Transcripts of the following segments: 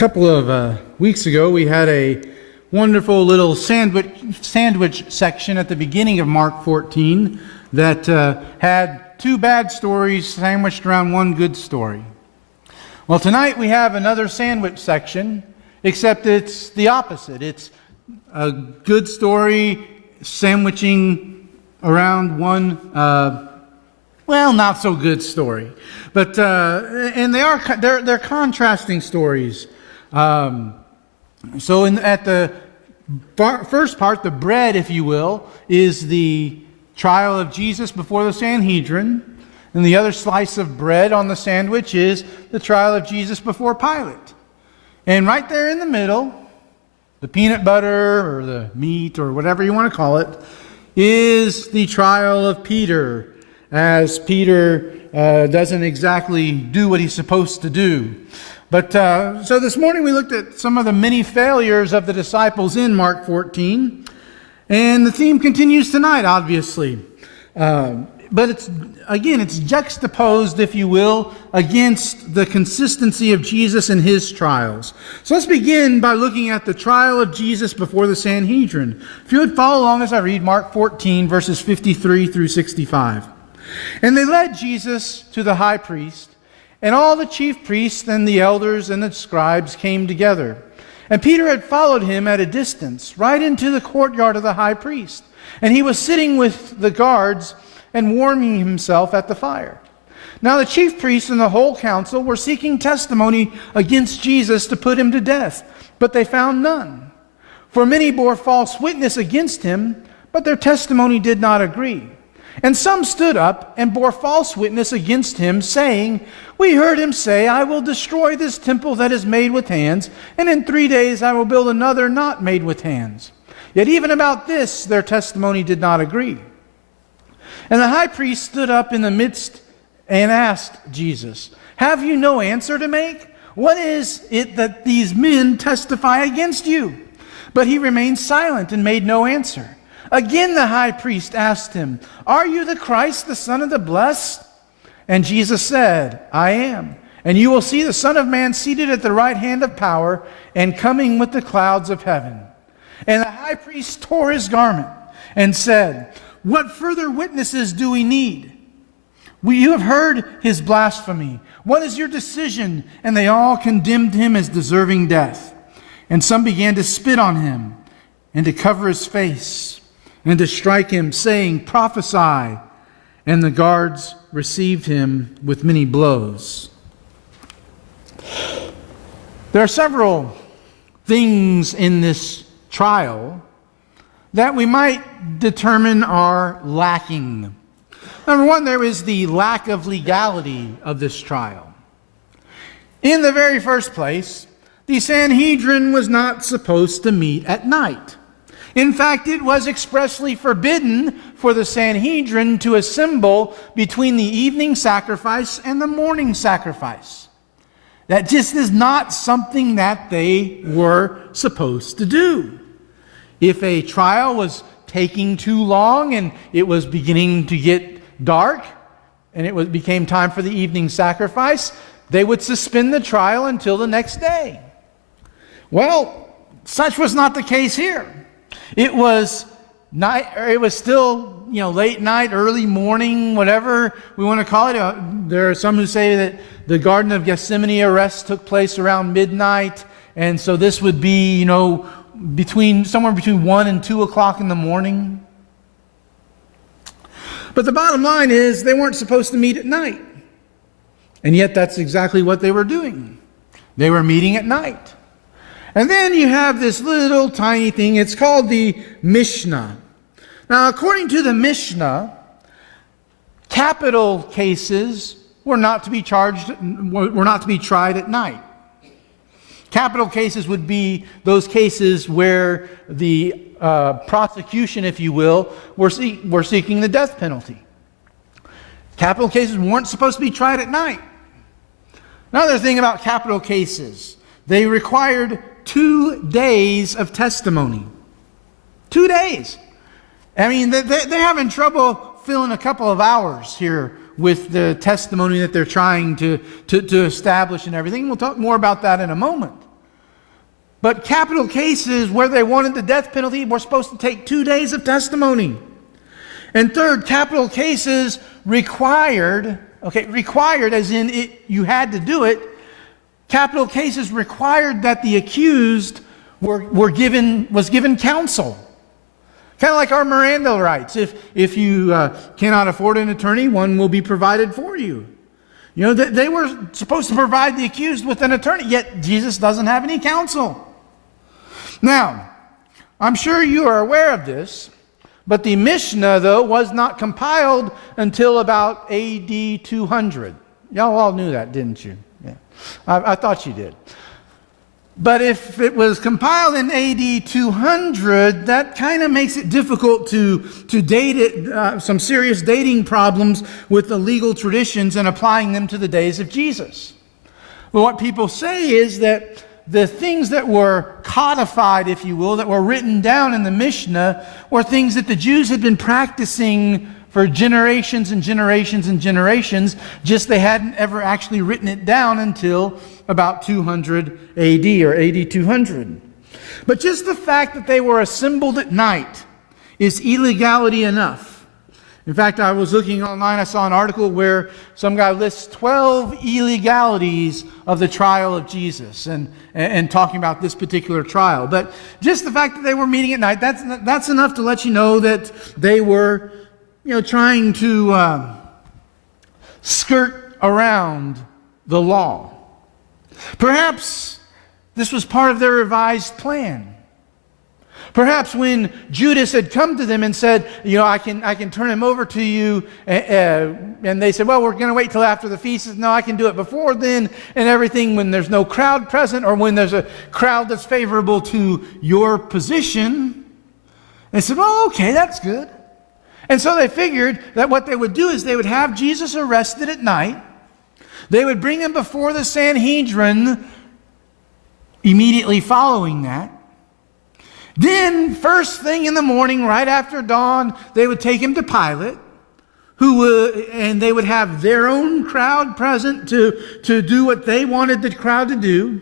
couple of weeks ago, we had a wonderful little sandwich section at the beginning of Mark 14 that had two bad stories sandwiched around one good story. Well, tonight we have another sandwich section, except it's the opposite. It's a good story sandwiching around one not so good story, but and they're contrasting stories. So at the first part, the bread, if you will, is the trial of Jesus before the Sanhedrin, and the other slice of bread on the sandwich is the trial of Jesus before Pilate. And right there in the middle, the peanut butter or the meat or whatever you want to call it, is the trial of Peter, as Peter doesn't exactly do what he's supposed to do. But so this morning we looked at some of the many failures of the disciples in Mark 14, and the theme continues tonight, obviously. But it's juxtaposed, if you will, against the consistency of Jesus and his trials. So let's begin by looking at the trial of Jesus before the Sanhedrin. If you would follow along as I read Mark 14, verses 53 through 65. And they led Jesus to the high priest, and all the chief priests and the elders and the scribes came together. And Peter had followed him at a distance, right into the courtyard of the high priest. And he was sitting with the guards and warming himself at the fire. Now the chief priests and the whole council were seeking testimony against Jesus to put him to death, but they found none. For many bore false witness against him, but their testimony did not agree. And some stood up and bore false witness against him, saying, "We heard him say, 'I will destroy this temple that is made with hands, and in 3 days I will build another not made with hands.' Yet even about this their testimony did not agree. And the high priest stood up in the midst and asked Jesus, 'Have you no answer to make? What is it that these men testify against you?' But he remained silent and made no answer. Again the high priest asked him, 'Are you the Christ, the Son of the Blessed?' And Jesus said, 'I am. And you will see the Son of Man seated at the right hand of power and coming with the clouds of heaven.' And the high priest tore his garment and said, 'What further witnesses do we need? You have heard his blasphemy. What is your decision?' And they all condemned him as deserving death. And some began to spit on him and to cover his face and to strike him, saying, 'Prophesy.' And the guards received him with many blows." There are several things in this trial that we might determine are lacking. Number one, there is the lack of legality of this trial. In the very first place, the Sanhedrin was not supposed to meet at night. In fact, it was expressly forbidden for the Sanhedrin to assemble between the evening sacrifice and the morning sacrifice. That just is not something that they were supposed to do. If a trial was taking too long and it was beginning to get dark and it became time for the evening sacrifice, they would suspend the trial until the next day. Well, such was not the case here. It was night, or it was still, late night, early morning, whatever we want to call it. There are some who say that the Garden of Gethsemane arrest took place around midnight, and so this would be, somewhere between 1 and 2 o'clock in the morning. But the bottom line is they weren't supposed to meet at night. And yet that's exactly what they were doing. They were meeting at night. And then you have this little tiny thing. It's called the Mishnah. Now, according to the Mishnah, capital cases were not to be tried at night. Capital cases would be those cases where the prosecution, if you will, were seeking the death penalty. Capital cases weren't supposed to be tried at night. Another thing about capital cases, they required 2 days of testimony. 2 days. I mean, they're having trouble filling a couple of hours here with the testimony that they're trying to establish and everything. We'll talk more about that in a moment. But capital cases where they wanted the death penalty were supposed to take 2 days of testimony. And third, capital cases required as in you had to do it. Capital cases required that the accused was given counsel. Kind of like our Miranda rights. If you cannot afford an attorney, one will be provided for you. You know, they were supposed to provide the accused with an attorney, yet Jesus doesn't have any counsel. Now, I'm sure you are aware of this, but the Mishnah, though, was not compiled until about AD 200. Y'all all knew that, didn't you? Yeah, I thought you did. But if it was compiled in AD 200, that kind of makes it difficult to date it, some serious dating problems with the legal traditions and applying them to the days of Jesus. But what people say is that the things that were codified, if you will, that were written down in the Mishnah were things that the Jews had been practicing for generations and generations and generations, just they hadn't ever actually written it down until about 200 AD or AD 200. But just the fact that they were assembled at night is illegality enough. In fact, I was looking online, I saw an article where some guy lists 12 illegalities of the trial of Jesus and talking about this particular trial. But just the fact that they were meeting at night, that's enough to let you know that they were, trying to skirt around the law. Perhaps this was part of their revised plan. Perhaps when Judas had come to them and said, I can turn him over to you, and they said, well, we're going to wait till after the feast. He said, no, I can do it before then and everything, when there's no crowd present or when there's a crowd that's favorable to your position. They said, well, okay, that's good. And so they figured that what they would do is they would have Jesus arrested at night. They would bring him before the Sanhedrin immediately following that. Then, first thing in the morning, right after dawn, they would take him to Pilate, and they would have their own crowd present to do what they wanted the crowd to do.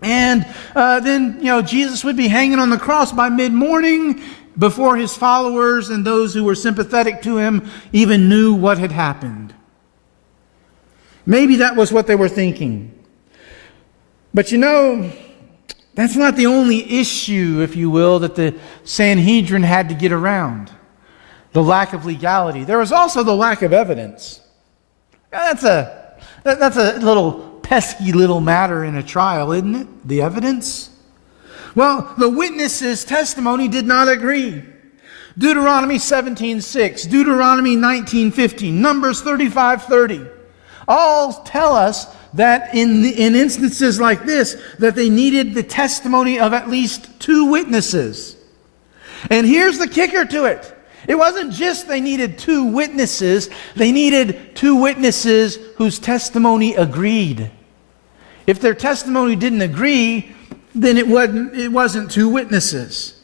And then, Jesus would be hanging on the cross by mid-morning before his followers and those who were sympathetic to him even knew what had happened. Maybe that was what they were thinking. But that's not the only issue, if you will, that the Sanhedrin had to get around. The lack of legality. There was also the lack of evidence. That's a little pesky little matter in a trial, isn't it? The evidence. Well, the witnesses' testimony did not agree. Deuteronomy 17:6, Deuteronomy 19:15, Numbers 35:30, all tell us that in instances like this, that they needed the testimony of at least 2 witnesses. And here's the kicker to it. It wasn't just they needed 2 witnesses, they needed 2 witnesses whose testimony agreed. If their testimony didn't agree, then it wasn't 2 witnesses.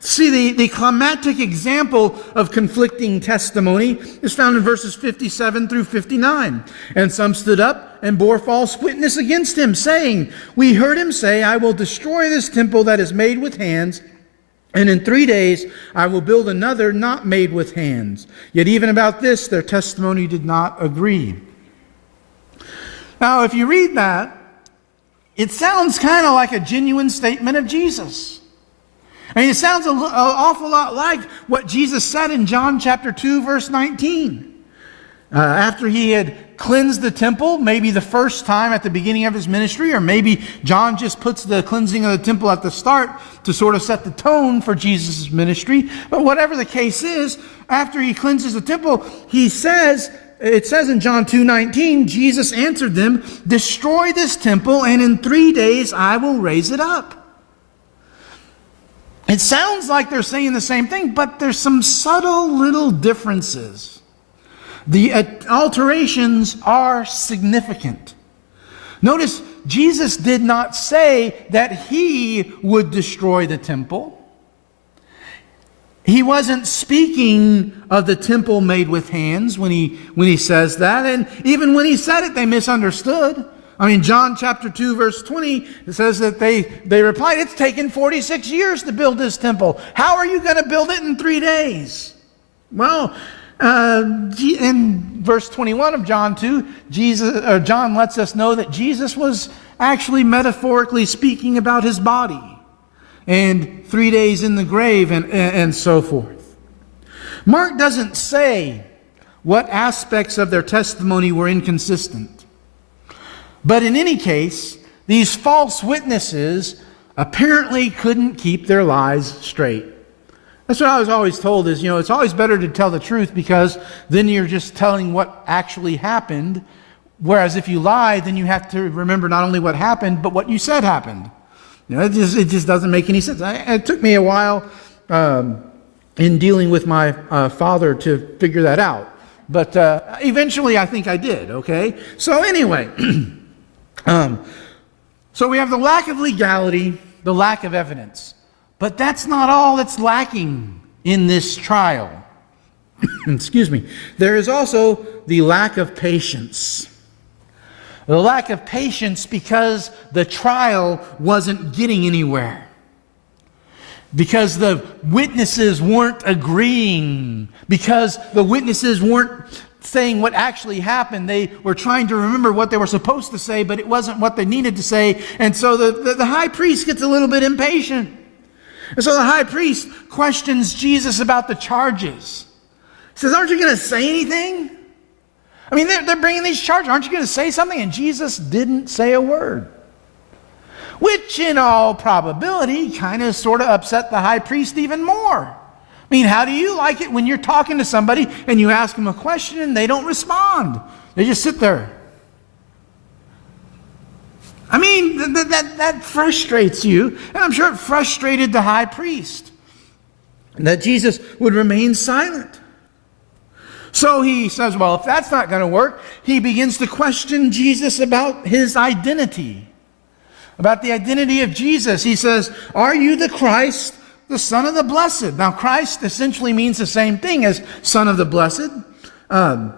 See, the climactic example of conflicting testimony is found in verses 57 through 59. And some stood up and bore false witness against him, saying, we heard him say, I will destroy this temple that is made with hands, and in 3 days I will build another not made with hands. Yet even about this their testimony did not agree. Now, if you read that, it sounds kind of like a genuine statement of Jesus. I mean, it sounds an awful lot like what Jesus said in John chapter 2, verse 19. After he had cleansed the temple, maybe the first time at the beginning of his ministry, or maybe John just puts the cleansing of the temple at the start to sort of set the tone for Jesus' ministry. But whatever the case is, after he cleanses the temple, it says in John 2:19, Jesus answered them, destroy this temple, and in 3 days I will raise it up. It sounds like they're saying the same thing, but there's some subtle little differences. The alterations are significant. Notice, Jesus did not say that he would destroy the temple. He wasn't speaking of the temple made with hands when he says that. And even when he said it, they misunderstood. John chapter 2, verse 20, it says that they replied, it's taken 46 years to build this temple. How are you going to build it in 3 days? Well, in verse 21 of John 2, John lets us know that Jesus was actually metaphorically speaking about his body and 3 days in the grave and so forth. Mark doesn't say what aspects of their testimony were inconsistent. But in any case, these false witnesses apparently couldn't keep their lies straight. That's what I was always told is, it's always better to tell the truth because then you're just telling what actually happened. Whereas if you lie, then you have to remember not only what happened, but what you said happened. It just doesn't make any sense. It took me a while in dealing with my father to figure that out. But eventually I think I did, okay? So anyway, so we have the lack of legality, the lack of evidence. But that's not all that's lacking in this trial. Excuse me. There is also the lack of patience. The lack of patience because the trial wasn't getting anywhere. Because the witnesses weren't agreeing. Because the witnesses weren't saying what actually happened. They were trying to remember what they were supposed to say, but it wasn't what they needed to say. And so the high priest gets a little bit impatient. And so the high priest questions Jesus about the charges. He says, aren't you going to say anything? They're bringing these charges. Aren't you going to say something? And Jesus didn't say a word. Which in all probability kind of sort of upset the high priest even more. How do you like it when you're talking to somebody and you ask them a question and they don't respond? They just sit there. That frustrates you. And I'm sure it frustrated the high priest that Jesus would remain silent. So he says, well, if that's not going to work, he begins to question Jesus about his identity. About the identity of Jesus. He says, are you the Christ, the Son of the Blessed? Now, Christ essentially means the same thing as Son of the Blessed. To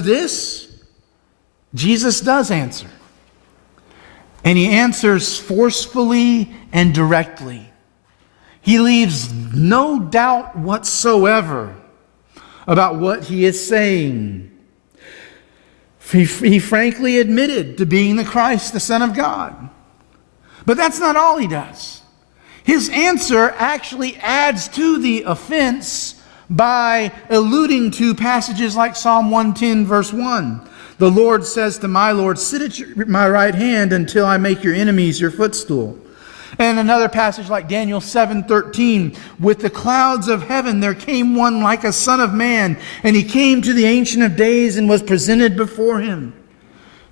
this, Jesus does answer. And he answers forcefully and directly. He leaves no doubt whatsoever about what he is saying. He frankly admitted to being the Christ, the Son of God. But that's not all he does. His answer actually adds to the offense by alluding to passages like Psalm 110, verse 1. The Lord says to my Lord, sit at my right hand until I make your enemies your footstool. And another passage like Daniel 7:13, with the clouds of heaven there came one like a son of man, and he came to the Ancient of Days and was presented before him,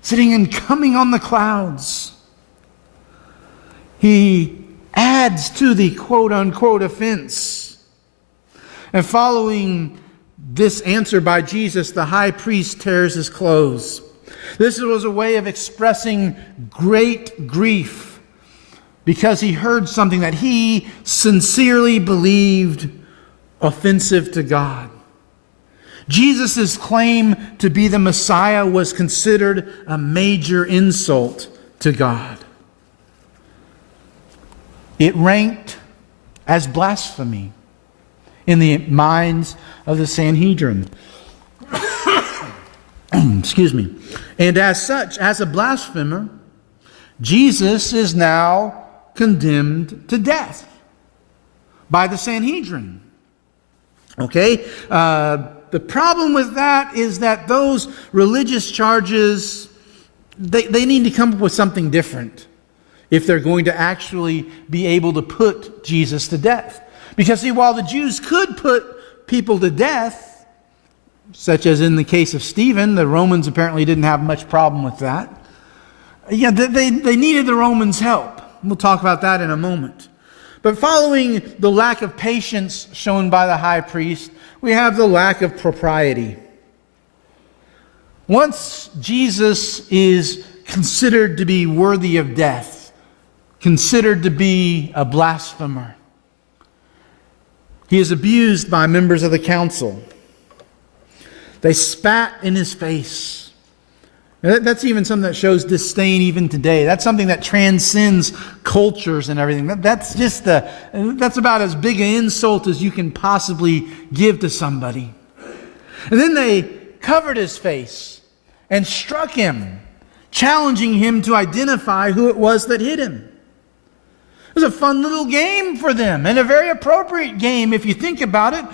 sitting and coming on the clouds. He adds to the quote-unquote offense. And following this answer by Jesus, the high priest tears his clothes. This was a way of expressing great grief because he heard something that he sincerely believed offensive to God. Jesus' claim to be the Messiah was considered a major insult to God. It ranked as blasphemy in the minds of the Sanhedrin. Excuse me. And as such, as a blasphemer, Jesus is now condemned to death by the Sanhedrin. Okay? The problem with that is that those religious charges, they need to come up with something different if they're going to actually be able to put Jesus to death. Because see, while the Jews could put people to death, such as in the case of Stephen, the Romans apparently didn't have much problem with that. Yeah, they needed the Romans' help. We'll talk about that in a moment. But following the lack of patience shown by the high priest, we have the lack of propriety. Once Jesus is considered to be worthy of death, considered to be a blasphemer, he is abused by members of the council. They spat in his face. That's even something that shows disdain even today. That's something that transcends cultures and everything. That's about as big an insult as you can possibly give to somebody. And then they covered his face and struck him, challenging him to identify who it was that hit him. It was a fun little game for them, and a very appropriate game if you think about it.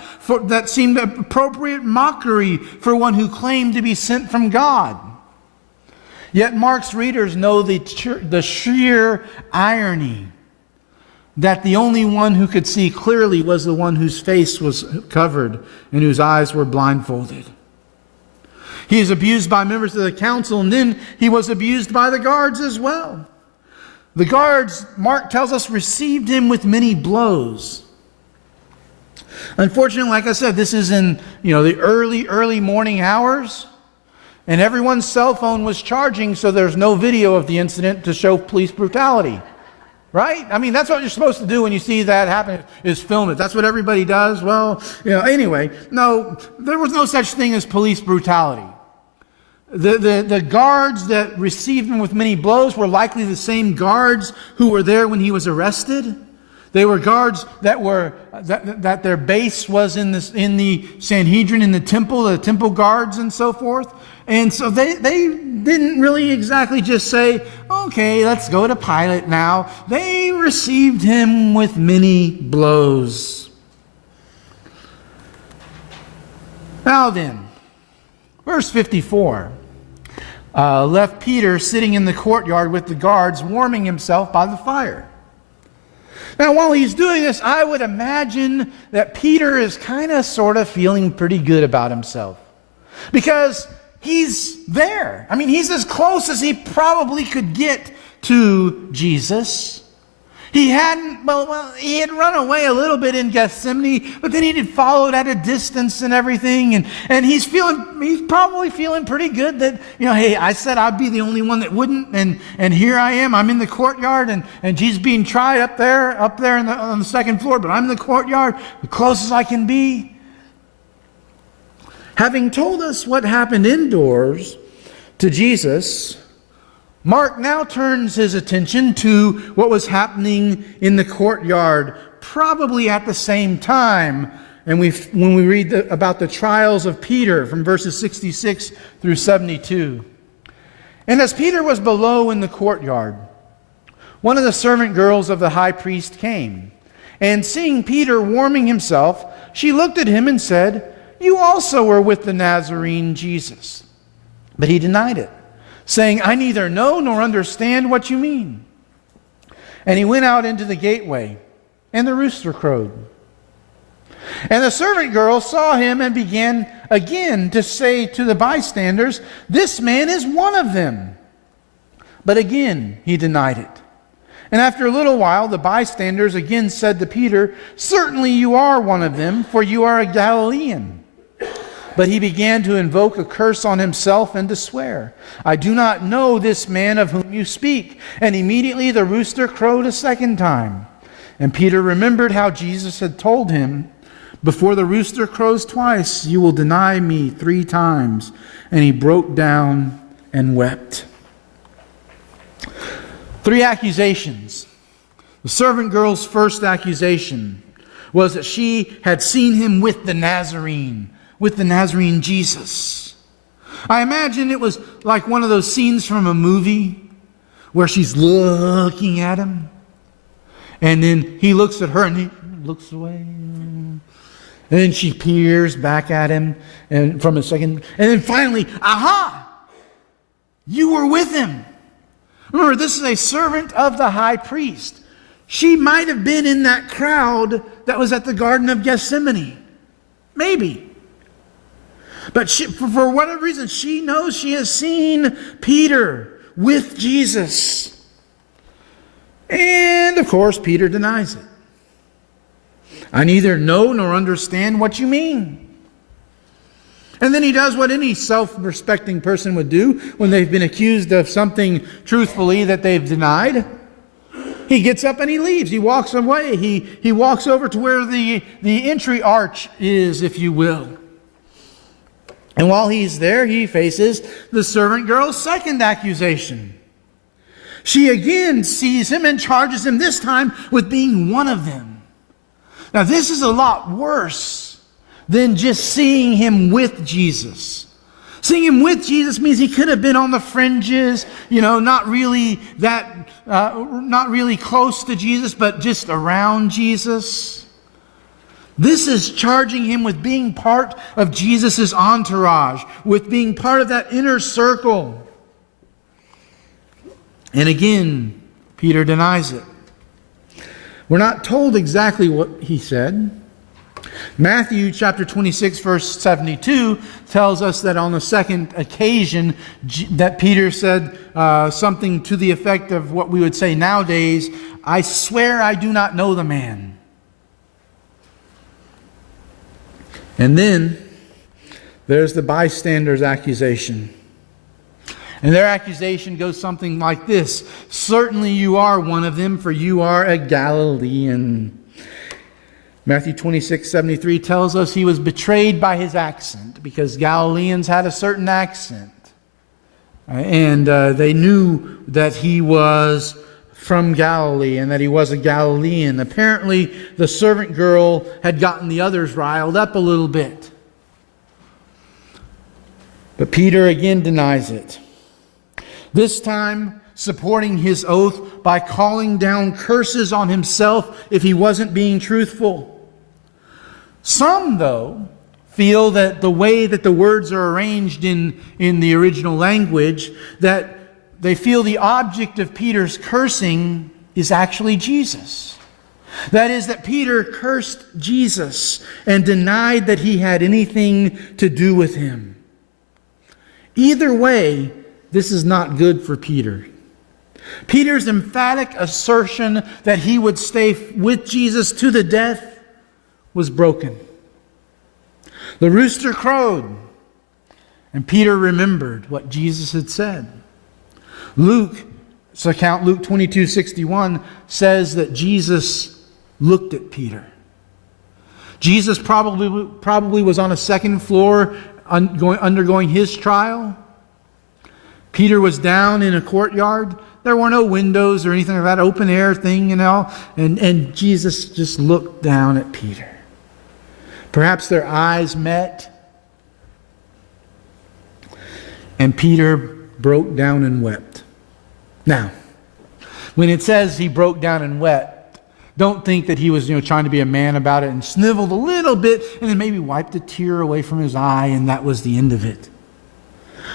That seemed appropriate mockery for one who claimed to be sent from God. Yet Mark's readers know the sheer irony that the only one who could see clearly was the one whose face was covered and whose eyes were blindfolded. He is abused by members of the council, and then he was abused by the guards as well. The guards, Mark tells us, received him with many blows. Unfortunately, like I said, this is in the early morning hours. And everyone's cell phone was charging, so there's no video of the incident to show police brutality. Right? I mean, that's what you're supposed to do when you see that happen, is film it. That's what everybody does. Well, anyway, no, there was no such thing as police brutality. The guards that received him with many blows were likely the same guards who were there when he was arrested. They were guards that their base was in the Sanhedrin, in the temple guards and so forth. And so they didn't really exactly just say, okay, let's go to Pilate now. They received him with many blows. Now then, verse 54 left Peter sitting in the courtyard with the guards, warming himself by the fire. Now, while he's doing this, I would imagine that Peter is kind of sort of feeling pretty good about himself. Because he's there. I mean, he's as close as he probably could get to Jesus. He had run away a little bit in Gethsemane, but then he had followed at a distance and everything. And he's probably feeling pretty good that, hey, I said I'd be the only one that wouldn't. And here I am. I'm in the courtyard and Jesus being tried up there on the second floor, but I'm in the courtyard, the closest I can be. Having told us what happened indoors to Jesus, Mark now turns his attention to what was happening in the courtyard, probably at the same time. And when we read about the trials of Peter from verses 66 through 72. And as Peter was below in the courtyard, one of the servant girls of the high priest came, and seeing Peter warming himself, she looked at him and said, "You also were with the Nazarene Jesus." But he denied it, saying, "I neither know nor understand what you mean." And he went out into the gateway, and the rooster crowed. And the servant girl saw him and began again to say to the bystanders, "This man is one of them." But again he denied it. And after a little while, the bystanders again said to Peter, "Certainly you are one of them, for you are a Galilean." But he began to invoke a curse on himself and to swear, "I do not know this man of whom you speak." And immediately the rooster crowed a second time. And Peter remembered how Jesus had told him, "Before the rooster crows twice, you will deny me 3 times." And he broke down and wept. 3 accusations. The servant girl's first accusation was that she had seen him with the Nazarene Jesus. I imagine it was like one of those scenes from a movie where she's looking at him, and then he looks at her and he looks away, and then she peers back at him and from a second, and then finally, aha! You were with him. Remember, this is a servant of the high priest. She might have been in that crowd that was at the Garden of Gethsemane. Maybe. But for whatever reason, she knows she has seen Peter with Jesus. And, of course, Peter denies it. "I neither know nor understand what you mean." And then he does what any self-respecting person would do when they've been accused of something truthfully that they've denied. He gets up and he leaves. He walks away. He walks over to where the entry arch is, if you will. And while he's there, he faces the servant girl's second accusation. She again sees him and charges him, this time with being one of them. Now, this is a lot worse than just seeing him with Jesus. Seeing him with Jesus means he could have been on the fringes, not really close to Jesus, but just around Jesus. This is charging him with being part of Jesus' entourage, with being part of that inner circle. And again, Peter denies it. We're not told exactly what he said. Matthew chapter 26, verse 72 tells us that on the second occasion that Peter said something to the effect of what we would say nowadays, "I swear I do not know the man." And then there's the bystander's accusation. And their accusation goes something like this: "Certainly you are one of them, for you are a Galilean." Matthew 26:73 tells us he was betrayed by his accent, because Galileans had a certain accent. And they knew that he was from Galilee and that he was a Galilean. Apparently, the servant girl had gotten the others riled up a little bit. But Peter again denies it. This time, supporting his oath by calling down curses on himself if he wasn't being truthful. Some, though, feel that the way that the words are arranged in the original language, that they feel the object of Peter's cursing is actually Jesus. That is, that Peter cursed Jesus and denied that he had anything to do with him. Either way, this is not good for Peter. Peter's emphatic assertion that he would stay with Jesus to the death was broken. The rooster crowed, and Peter remembered what Jesus had said. Luke's account, Luke 22:61, says that Jesus looked at Peter. Jesus probably was on a second floor undergoing his trial. Peter was down in a courtyard. There were no windows or anything like that, open air thing, and Jesus just looked down at Peter. Perhaps their eyes met, and Peter broke down and wept. Now, when it says he broke down and wept, don't think that he was trying to be a man about it and sniveled a little bit and then maybe wiped a tear away from his eye and that was the end of it.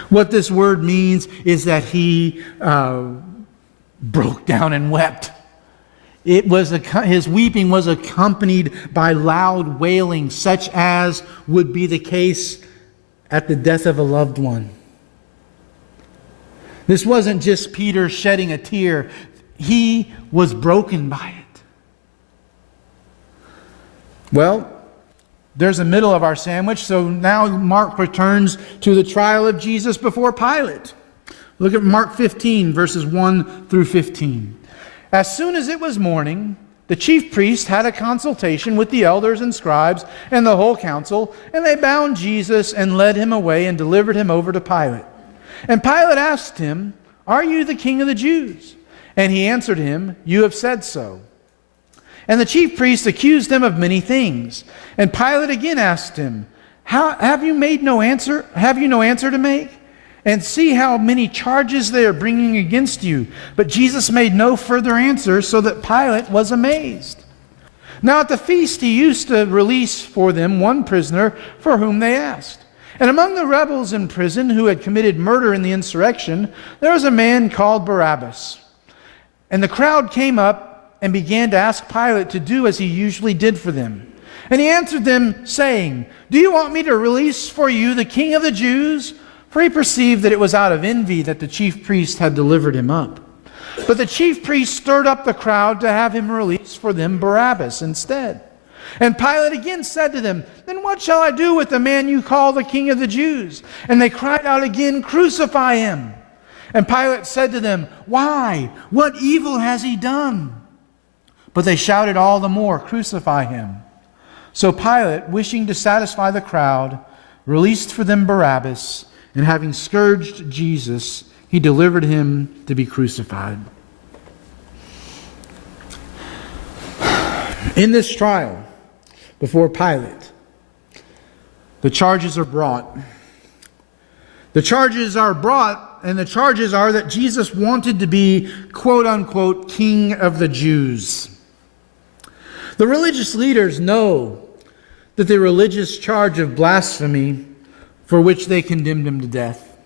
What this word means is that he broke down and wept. His weeping was accompanied by loud wailing, such as would be the case at the death of a loved one. This wasn't just Peter shedding a tear. He was broken by it. Well, there's the middle of our sandwich, so now Mark returns to the trial of Jesus before Pilate. Look at Mark 15, verses 1 through 15. As soon as it was morning, the chief priests had a consultation with the elders and scribes and the whole council, and they bound Jesus and led him away and delivered him over to Pilate. And Pilate asked him, "Are you the king of the Jews?" And he answered him, "You have said so." And the chief priests accused him of many things. And Pilate again asked him, Have you no answer to make? And see how many charges they are bringing against you." But Jesus made no further answer, so that Pilate was amazed. Now at the feast he used to release for them one prisoner for whom they asked. And among the rebels in prison who had committed murder in the insurrection, there was a man called Barabbas. And the crowd came up and began to ask Pilate to do as he usually did for them. And he answered them, saying, "Do you want me to release for you the king of the Jews?" For he perceived that it was out of envy that the chief priest had delivered him up. But the chief priest stirred up the crowd to have him release for them Barabbas instead. And Pilate again said to them, "Then what shall I do with the man you call the king of the Jews?" And they cried out again, "Crucify him." And Pilate said to them, "Why? What evil has he done?" But they shouted all the more, "Crucify him." So Pilate, wishing to satisfy the crowd, released for them Barabbas, and having scourged Jesus, he delivered him to be crucified. In this trial before Pilate, the charges are brought. The charges are brought, and the charges are that Jesus wanted to be, quote unquote, King of the Jews. The religious leaders know that the religious charge of blasphemy, for which they condemned him to death,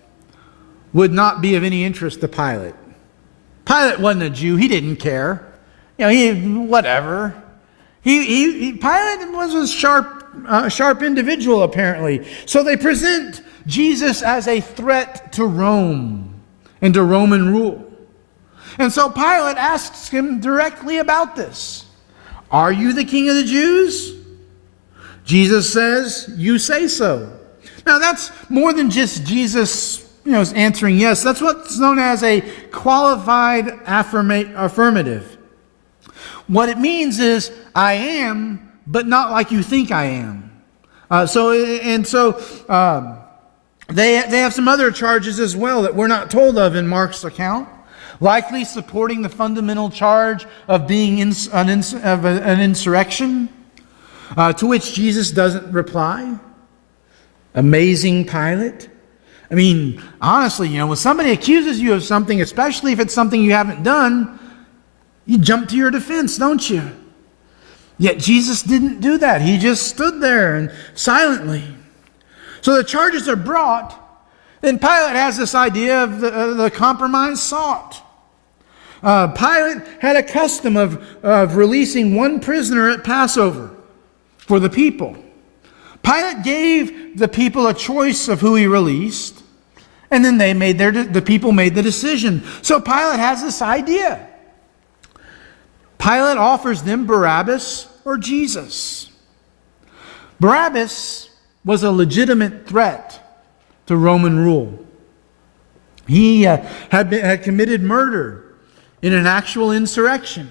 would not be of any interest to Pilate. Pilate wasn't a Jew. He didn't care. Whatever. Pilate was a sharp individual, apparently. So they present Jesus as a threat to Rome and to Roman rule. And so Pilate asks him directly about this. Are you the King of the Jews? Jesus says, you say so. Now that's more than just Jesus answering yes. That's what's known as a qualified affirmative. What it means is, I am, but not like you think I am. They have some other charges as well that we're not told of in Mark's account. Likely supporting the fundamental charge of being an insurrection, to which Jesus doesn't reply. Amazing Pilate. I mean, honestly, when somebody accuses you of something, especially if it's something you haven't done, you jump to your defense, don't you? Yet Jesus didn't do that. He just stood there and silently. So the charges are brought. Then Pilate has this idea of the compromise sought. Pilate had a custom of releasing one prisoner at Passover for the people. Pilate gave the people a choice of who he released, and then the people made the decision. So Pilate has this idea. Pilate offers them Barabbas or Jesus. Barabbas was a legitimate threat to Roman rule. He had committed murder in an actual insurrection.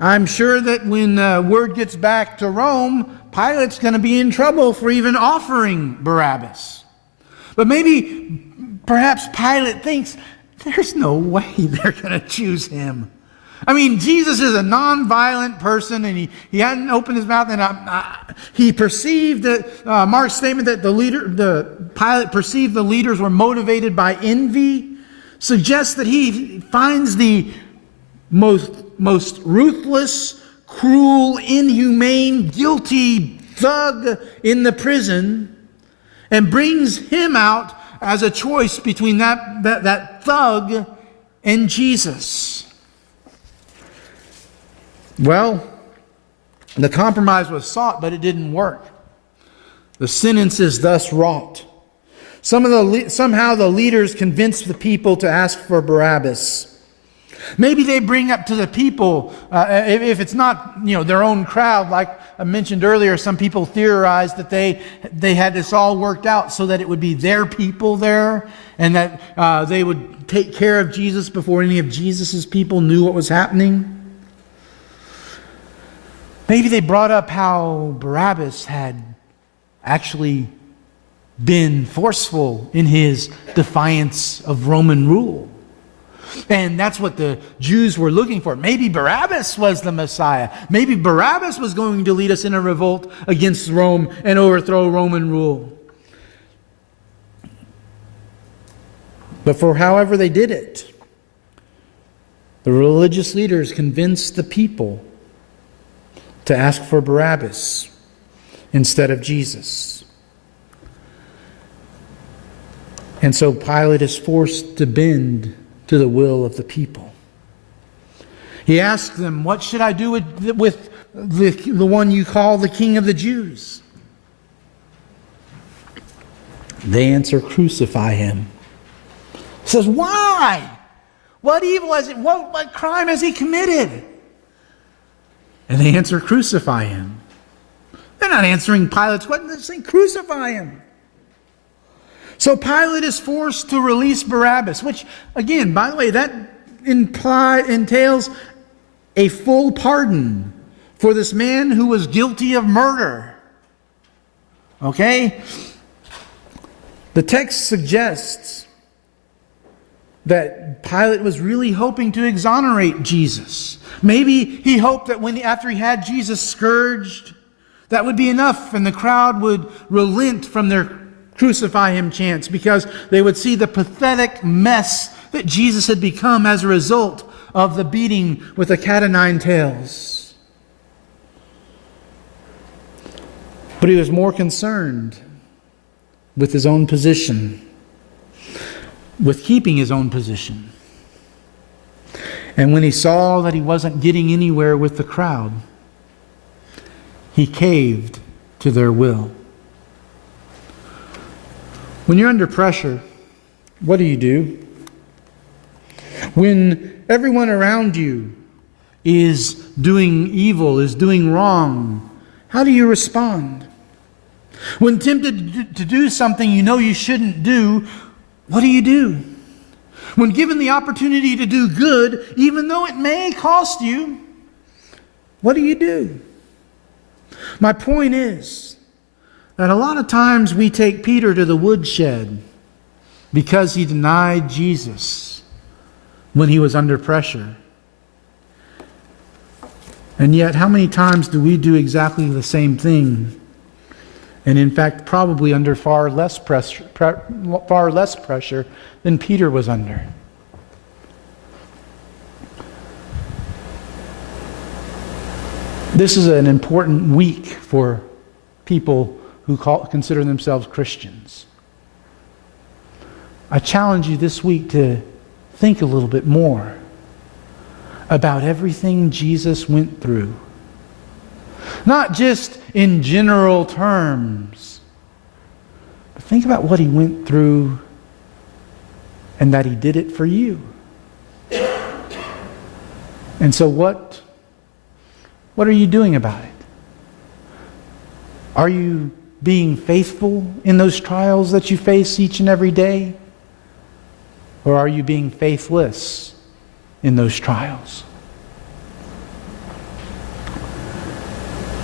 I'm sure that when word gets back to Rome, Pilate's going to be in trouble for even offering Barabbas. But perhaps Pilate thinks, there's no way they're going to choose him. I mean, Jesus is a non-violent person, and he hadn't opened his mouth, and he perceived that Mark's statement that Pilate perceived the leaders were motivated by envy suggests that he finds the most ruthless, cruel, inhumane, guilty thug in the prison and brings him out as a choice between that thug and Jesus. Well, the compromise was sought, but it didn't work. The sentence is thus wrought. Somehow the leaders convinced the people to ask for Barabbas. Maybe they bring up to the people, if it's not their own crowd, like I mentioned earlier, some people theorized that they had this all worked out so that it would be their people there, and that they would take care of Jesus before any of Jesus' people knew what was happening. Maybe they brought up how Barabbas had actually been forceful in his defiance of Roman rule. And that's what the Jews were looking for. Maybe Barabbas was the Messiah. Maybe Barabbas was going to lead us in a revolt against Rome and overthrow Roman rule. But for however they did it, the religious leaders convinced the people to ask for Barabbas instead of Jesus. And so Pilate is forced to bend to the will of the people. He asks them, what should I do with the one you call the King of the Jews? They answer, crucify him. He says, why? What evil has it? What crime has he committed? And they answer, crucify him. They're not answering Pilate's question. They're saying, crucify him. So Pilate is forced to release Barabbas, which, again, by the way, that entails a full pardon for this man who was guilty of murder. Okay? The text suggests that Pilate was really hoping to exonerate Jesus. Maybe he hoped that after he had Jesus scourged, that would be enough and the crowd would relent from their crucify him chants because they would see the pathetic mess that Jesus had become as a result of the beating with the cat o' nine tails. But he was more concerned with his own position, with keeping his own position. And when he saw that he wasn't getting anywhere with the crowd, he caved to their will. When you're under pressure, what do? When everyone around you is doing evil, is doing wrong, how do you respond? When tempted to do something you know you shouldn't do, what do? When given the opportunity to do good, even though it may cost you, what do? My point is that a lot of times we take Peter to the woodshed because he denied Jesus when he was under pressure. And yet, how many times do we do exactly the same thing? And in fact, probably under far less pressure than Peter was under. This is an important week for people who consider themselves Christians. I challenge you this week to think a little bit more about everything Jesus went through. Not just in general terms, but think about what he went through and that he did it for you. And so what are you doing about it? Are you being faithful in those trials that you face each and every day? Or are you being faithless in those trials?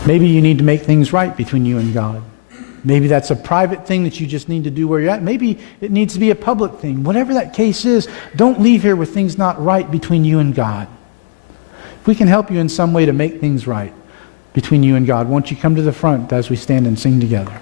Maybe you need to make things right between you and God. Maybe that's a private thing that you just need to do where you're at. Maybe it needs to be a public thing. Whatever that case is, don't leave here with things not right between you and God. If we can help you in some way to make things right between you and God, won't you come to the front as we stand and sing together?